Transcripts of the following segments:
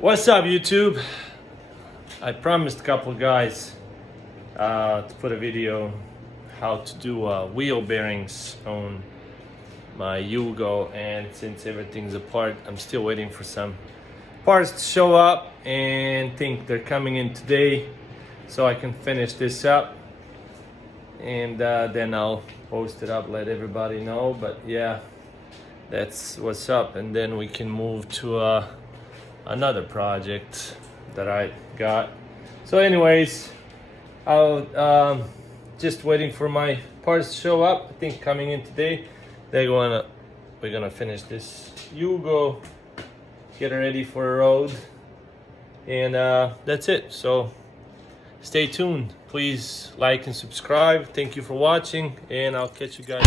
What's up, YouTube? I promised a couple guys to put a video how to do wheel bearings on my Yugo, and since everything's apart, I'm still waiting for some parts to show up, and think they're coming in today so I can finish this up, and then I'll post it up, let everybody know. But yeah, that's what's up, and then we can move to another project that I got. So anyways, I'll just waiting for my parts to show up. I think coming in today. We're gonna finish this Yugo, get ready for a road, and that's it. So stay tuned, please like and subscribe. Thank you for watching, and I'll catch you guys.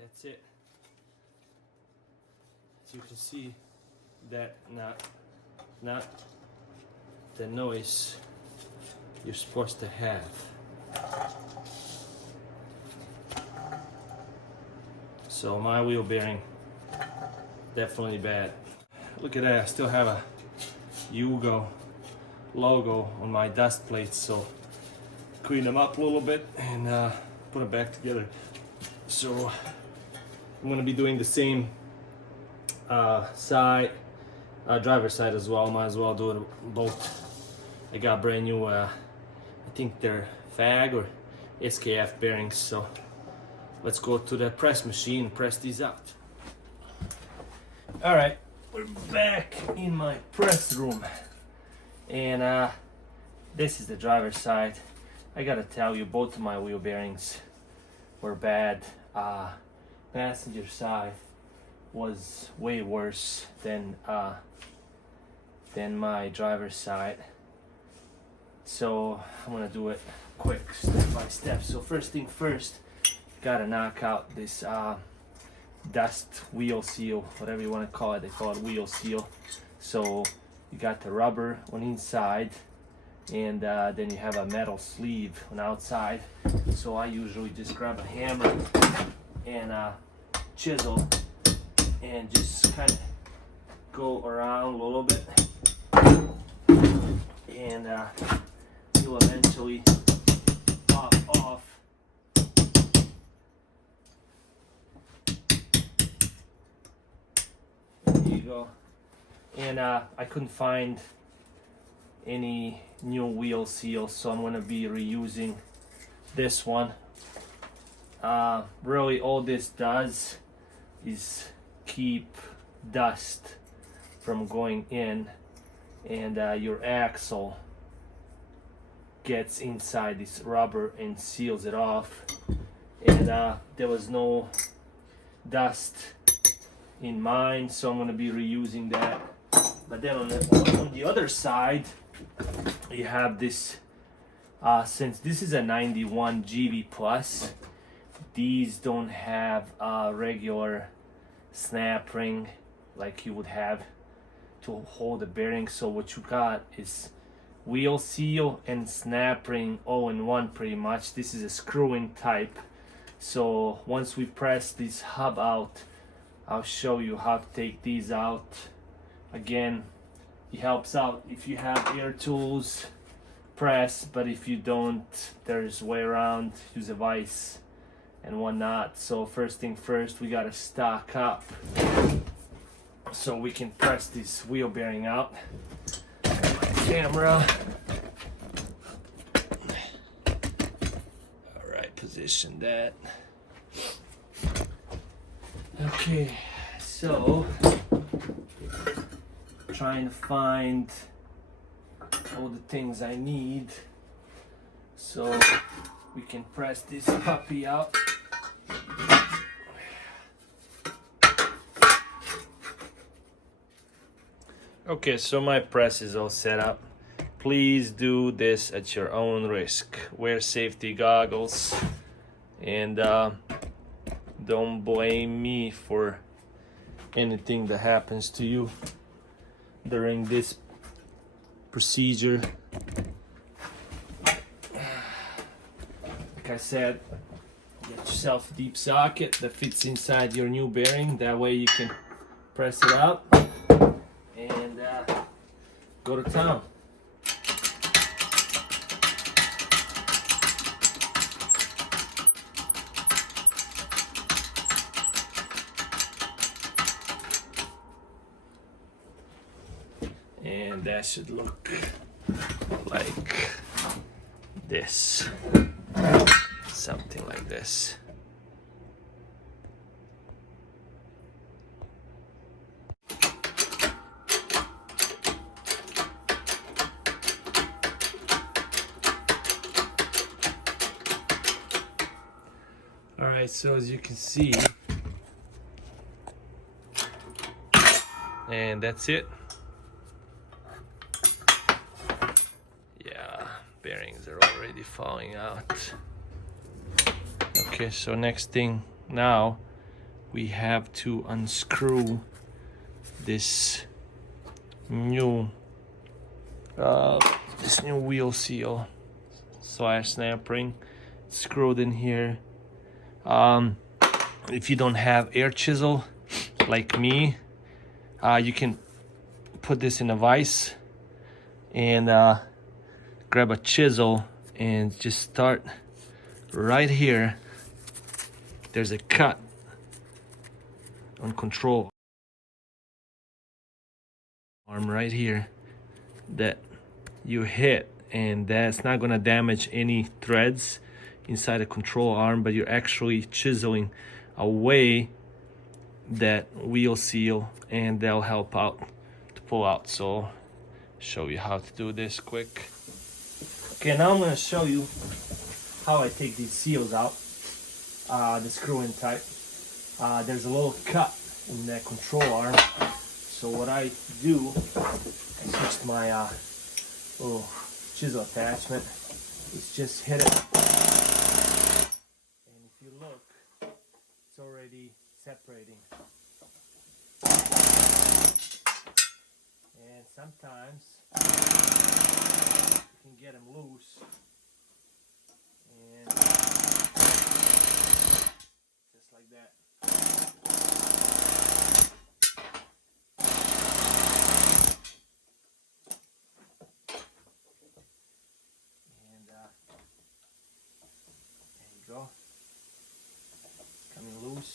That's it. As you can see, that not the noise you're supposed to have. So my wheel bearing definitely bad. Look at that, I still have a Yugo logo on my dust plates, so clean them up a little bit and put them back together. So I'm gonna be doing the same side, driver's side as well. Might as well do it both. I got brand new, I think they're FAG or SKF bearings. So let's go to the press machine, press these out. All right, we're back in my press room, and this is the driver's side. I gotta tell you, both of my wheel bearings were bad. Passenger side was way worse than my driver's side. So I'm gonna do it quick, step by step. So first thing first, gotta knock out this dust wheel seal, whatever you want to call it. They call it wheel seal. So you got the rubber on inside, and then you have a metal sleeve on outside. So I usually just grab a hammer and chisel and just kind of go around a little bit, and you'll eventually pop off. There you go. And I couldn't find any new wheel seal, so I'm gonna be reusing this one. Really all this does is keep dust from going in, and your axle gets inside this rubber and seals it off, and there was no dust in mine, so I'm going to be reusing that. But then on the other side, you have this, since this is a 91 GV plus, these don't have a regular snap ring like you would have to hold the bearing. So what you got is wheel seal and snap ring all in one pretty much. This is a screw-in type. So once we press this hub out, I'll show you how to take these out. Again, it helps out if you have air tools, press, but if you don't, there's a way around. Use a vise and whatnot. So first thing first, we gotta stock up so we can press this wheel bearing out. My camera. All right, position that. Okay, so trying to find all the things I need so we can press this puppy out. Okay, so my press is all set up. Please do this at your own risk. Wear safety goggles and don't blame me for anything that happens to you during this procedure. Like I said, get yourself a deep socket that fits inside your new bearing. That way you can press it out and go to town. And that should look like this. Something like this. Alright, so as you can see, and that's it. Yeah, bearings are already falling out. Okay, so next thing now, we have to unscrew this new wheel seal / snap ring. It's screwed in here. If you don't have air chisel like me, you can put this in a vise and grab a chisel and just start right here. There's a cut on control arm right here that you hit, and that's not gonna damage any threads inside the control arm, but you're actually chiseling away that wheel seal, and that'll help out to pull out. So show you how to do this quick. Okay, now I'm gonna show you how I take these seals out, the screw-in type. There's a little cut in that control arm. So what I do, I switched my little chisel attachment, is just hit it. And if you look, it's already separating. And sometimes you can get them loose. And just like that. And there you go. Coming loose.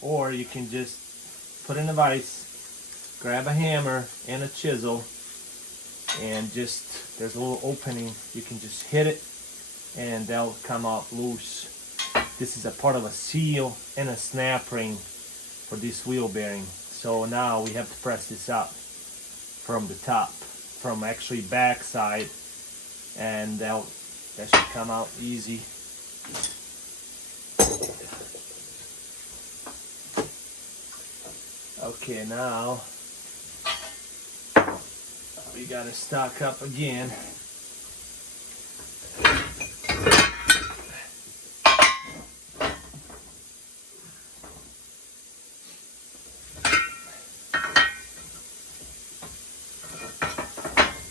Or you can just put in a vise, grab a hammer and a chisel, and just, there's a little opening, you can just hit it and they'll come out loose. This is a part of a seal and a snap ring for this wheel bearing. So now we have to press this up from the top, from actually back side, and that should come out easy. Okay, now we gotta stock up again.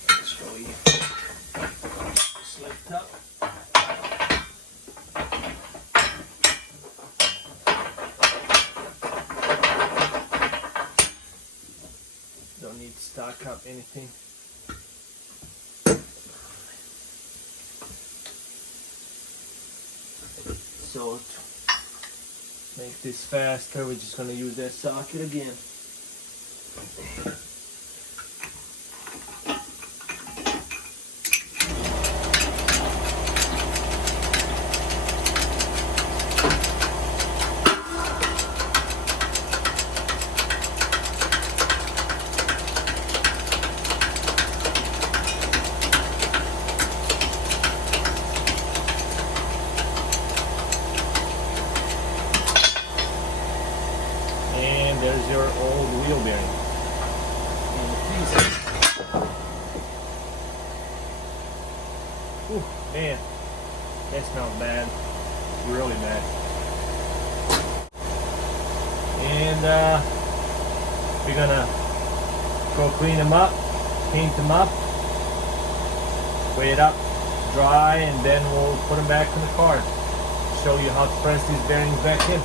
Actually, slipped up. Don't need to stock up anything. So to make this faster, we're just going to use that socket again. there's your old wheel bearing in the freezer. Whew, man, that smells bad, really bad. And we're gonna go clean them up, paint them up, wait up, dry, and then we'll put them back in the car. Show you how to press these bearings back in.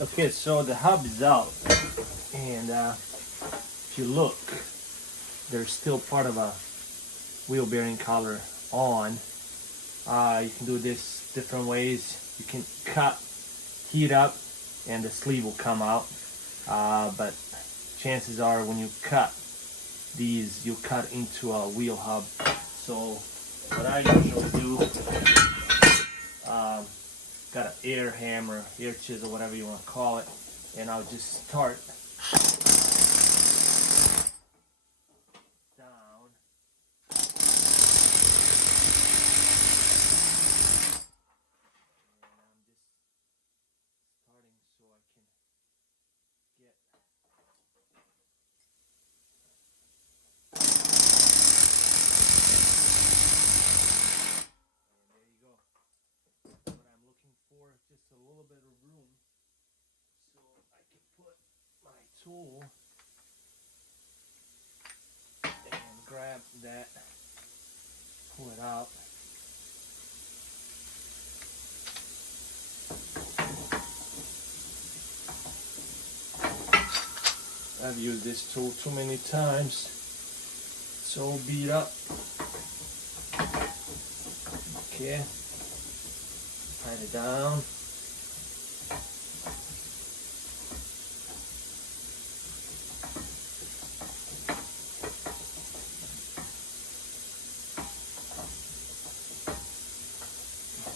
Okay, so the hub is out, and if you look, there's still part of a wheel bearing collar on. You can do this different ways. You can cut, heat up, and the sleeve will come out. But chances are when you cut these, you cut into a wheel hub. So what I usually do, got an air hammer, air chisel, whatever you want to call it, and I'll just start down. And I'm just starting so I can get just a little bit of room so I can put my tool and grab that, pull it out. I've used this tool too many times. It's all beat up. Okay. Tighten it down.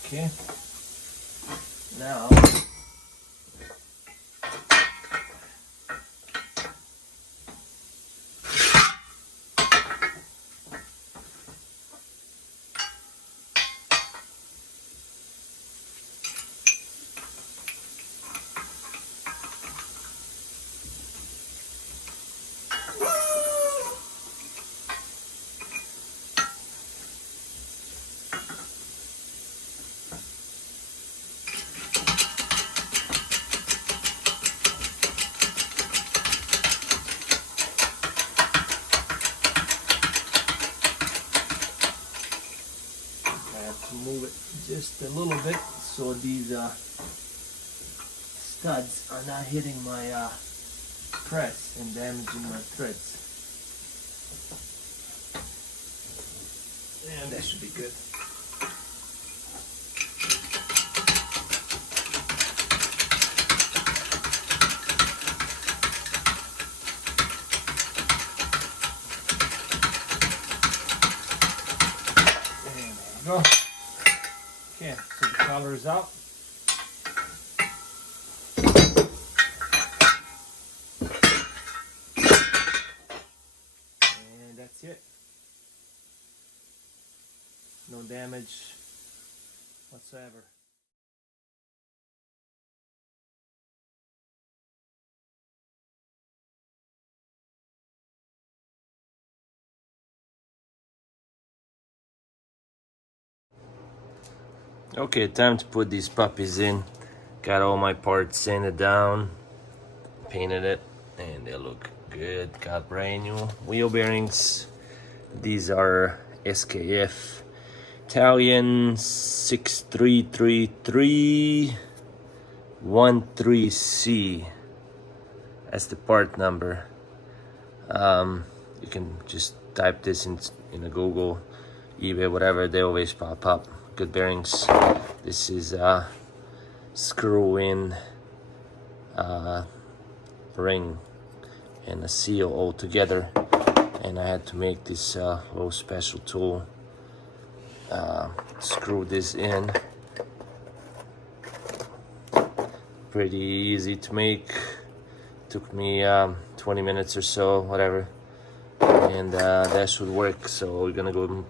Okay. Now move it just a little bit so these studs are not hitting my press and damaging my threads. And that should be good. And there you go. Okay, so the collar is out. And that's it. No damage whatsoever. Okay, time to put these puppies in. Got all my parts sanded down, painted it, and they look good. Got brand new wheel bearings. These are SKF Italian 633313C. That's the part number. You can just type this in a Google, eBay, whatever. They always pop up. Good bearings. This is a screw-in ring and a seal all together, and I had to make this little special tool. Screw this in. Pretty easy to make. Took me 20 minutes or so, whatever, and that should work. So we're gonna go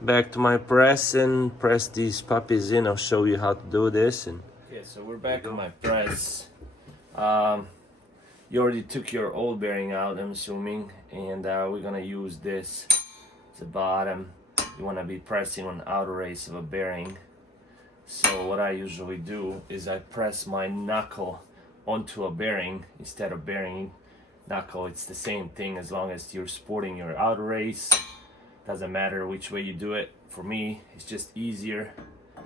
back to my press and press these puppies in. I'll show you how to do this. And okay, so we're back to my press. You already took your old bearing out, I'm assuming, and we're gonna use this at the bottom. You wanna be pressing on the outer race of a bearing. So what I usually do is I press my knuckle onto a bearing instead of bearing knuckle. It's the same thing as long as you're sporting your outer race. Doesn't matter which way you do it. For me, it's just easier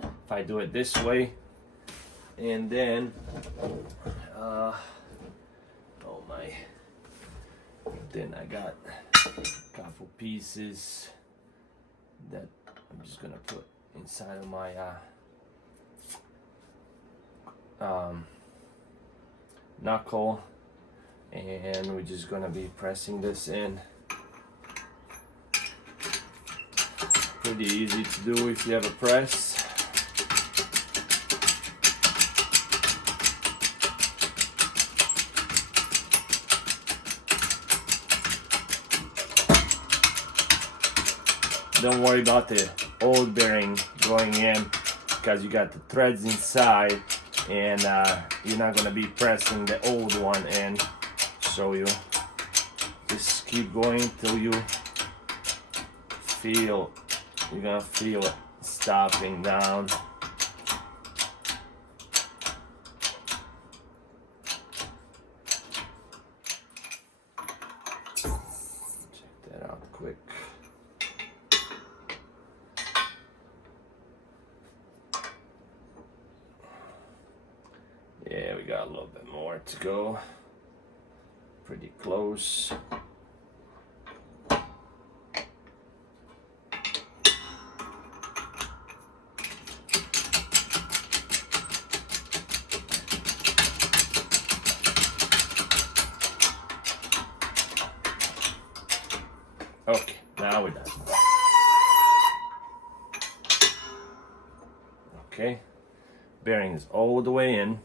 if I do it this way. And then then I got a couple pieces that I'm just gonna put inside of my knuckle, and we're just gonna be pressing this in. Pretty easy to do if you have a press. Don't worry about the old bearing going in, because you got the threads inside, and you're not gonna be pressing the old one in. So you just keep going till you feel, you're gonna feel it stopping down. Check that out quick. Yeah, we got a little bit more to go. Pretty close. Okay, now we're done. Okay, bearing is all the way in.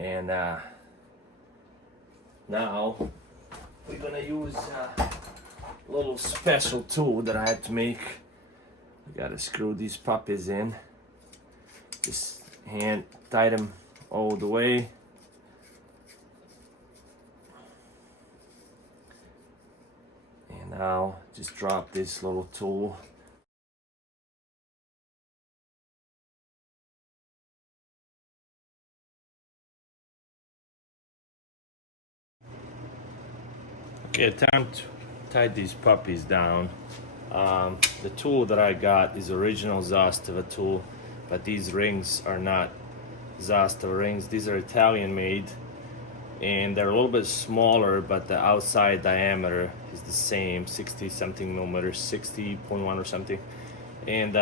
And now we're gonna use a little special tool that I had to make. We gotta screw these puppies in. Just hand tight them all the way. And now just drop this little tool. Okay, time to tie these puppies down. The tool that I got is original Zastava tool, but these rings are not Zastava rings. These are Italian made, and they're a little bit smaller, but the outside diameter is the same, 60 something millimeters, 60.1 or something. And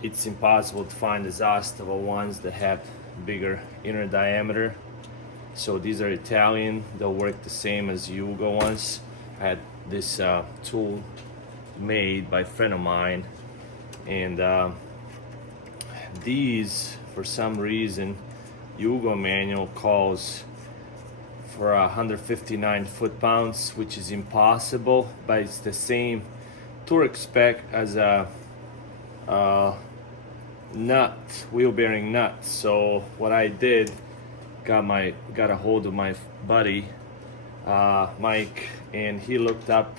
it's impossible to find the Zastava ones that have bigger inner diameter. So these are Italian. They'll work the same as Yugo ones. I had this tool made by a friend of mine, and these, for some reason, Yugo manual calls for 159 foot-pounds, which is impossible, but it's the same torque spec as a nut, wheel bearing nut. So what I did, got a hold of my buddy Mike, and he looked up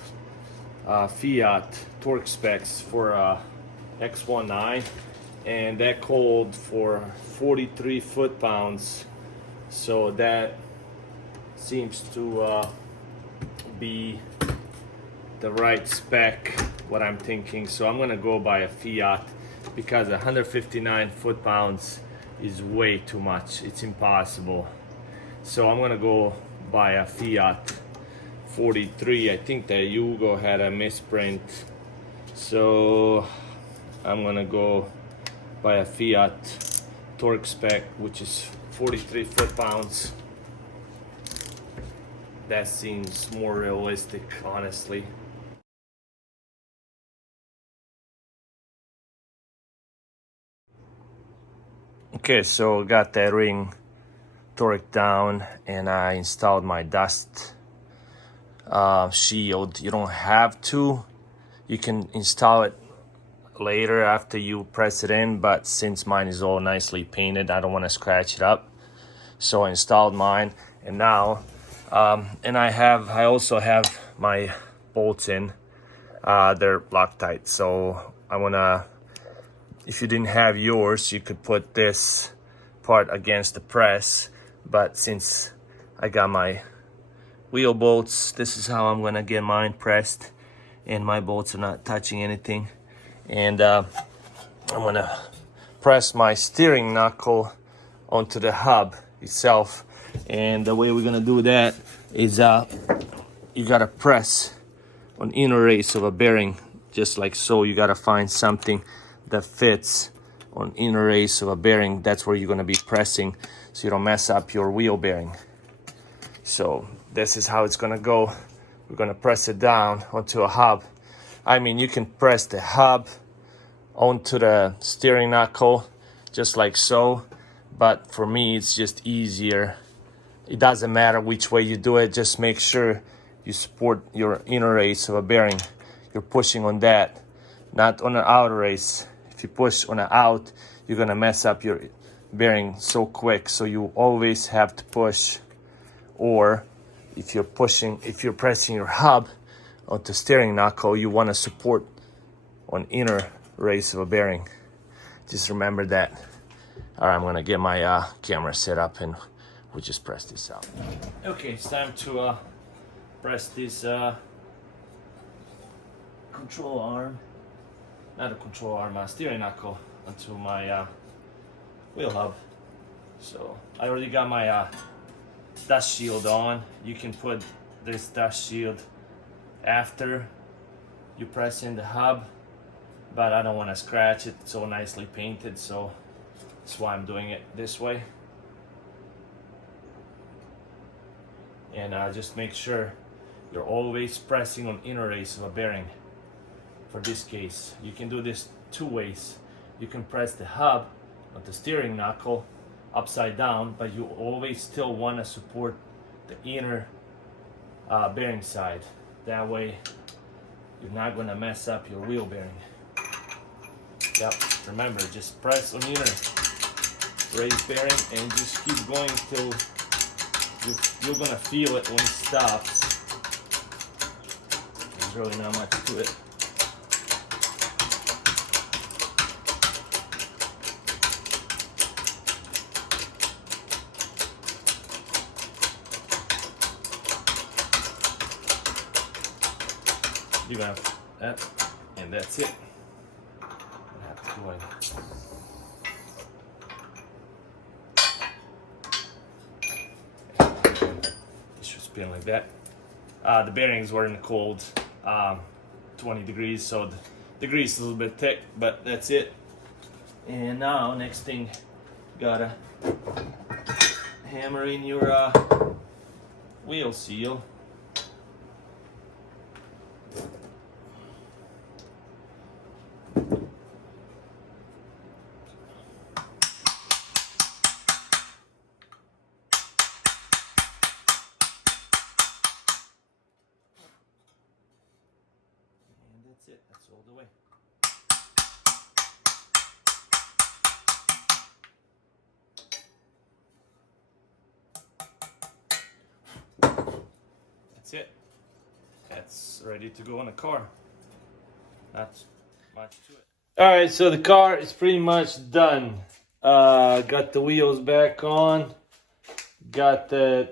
Fiat torque specs for X19, and that called for 43 foot-pounds. So that seems to be the right spec, what I'm thinking. So I'm gonna go by a Fiat, because 159 foot-pounds is way too much. It's impossible. So I'm gonna go buy a Fiat 43. I think the Yugo had a misprint, so I'm gonna go buy a Fiat torque spec, which is 43 foot-pounds. That seems more realistic, honestly. Okay, so got that ring torqued down, and I installed my dust shield. You don't have to. You can install it later after you press it in, but since mine is all nicely painted, I don't want to scratch it up. So I installed mine, and now and I also have my bolts in. They're Loctite, so I wanna, if you didn't have yours, you could put this part against the press, but since I got my wheel bolts, this is how I'm gonna get mine pressed, and my bolts are not touching anything. And I'm gonna press my steering knuckle onto the hub itself, and the way we're gonna do that is you gotta press on inner race of a bearing, just like so. You gotta find something that fits on inner race of a bearing. That's where you're gonna be pressing, so you don't mess up your wheel bearing. So this is how it's gonna go. We're gonna press it down onto a hub. I mean, you can press the hub onto the steering knuckle just like so, but for me it's just easier. It doesn't matter which way you do it, just make sure you support your inner race of a bearing. You're pushing on that, not on the outer race. If you push on the out, you're gonna mess up your bearing so quick, so you always have to push. Or if you're pressing your hub onto steering knuckle, you want to support on inner race of a bearing. Just remember that. All right, I'm gonna get my camera set up and we'll just press this out. Okay, it's time to press this control arm, not a control arm, steering knuckle onto my wheel hub. So I already got my dust shield on. You can put this dust shield after you press in the hub, but I don't want to scratch it. It's so nicely painted, so that's why I'm doing it this way. And just make sure you're always pressing on inner race of a bearing. For this case, you can do this two ways. You can press the hub on the steering knuckle upside down, but you always still want to support the inner bearing side. That way you're not going to mess up your wheel bearing. Yep, remember, just press on inner race bearing and just keep going till you're going to feel it when it stops. There's really not much to it. You got that, and that's it. I have to go in. It should spin like that. The bearings were in the cold, 20 degrees, so the grease is a little bit thick, but that's it. And now, next thing, you gotta hammer in your wheel seal. That's it, that's all the way. That's it. That's ready to go in the car. Not much to it. Alright, so the car is pretty much done. Got the wheels back on. Got the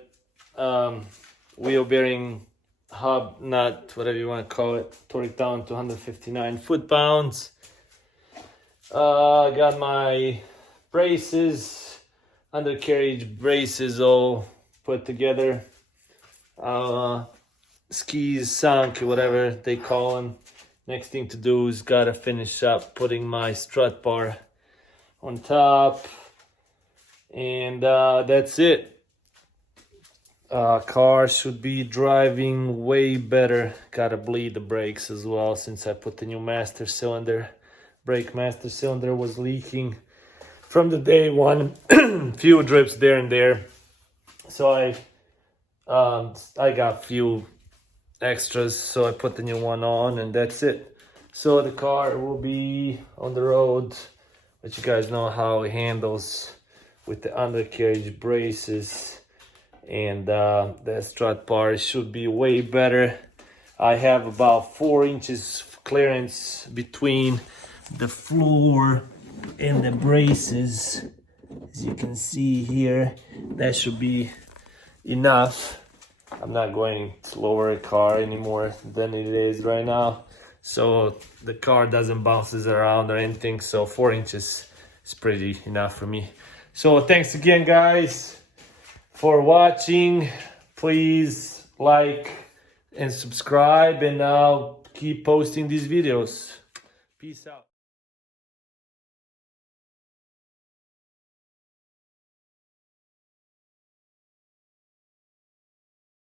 wheel bearing hub nut, whatever you want to call it, tore it down to 159 foot-pounds. Got my braces, undercarriage braces all put together. Skis sunk, whatever they call them. Next thing to do is gotta finish up putting my strut bar on top, and that's it. Car should be driving way better. Gotta bleed the brakes as well since I put the new master cylinder. Brake master cylinder was leaking from the day one. Few drips there and there. So I got few extras, so I put the new one on, and that's it. So the car will be on the road, but you guys know how it handles with the undercarriage braces, and the strut bar should be way better. I have about 4 inches clearance between the floor and the braces. As you can see here, that should be enough. I'm not going to lower a car anymore than it is right now, so the car doesn't bounces around or anything. So 4 inches is pretty enough for me. So thanks again, guys, for watching. Please like and subscribe, and I'll keep posting these videos. Peace out.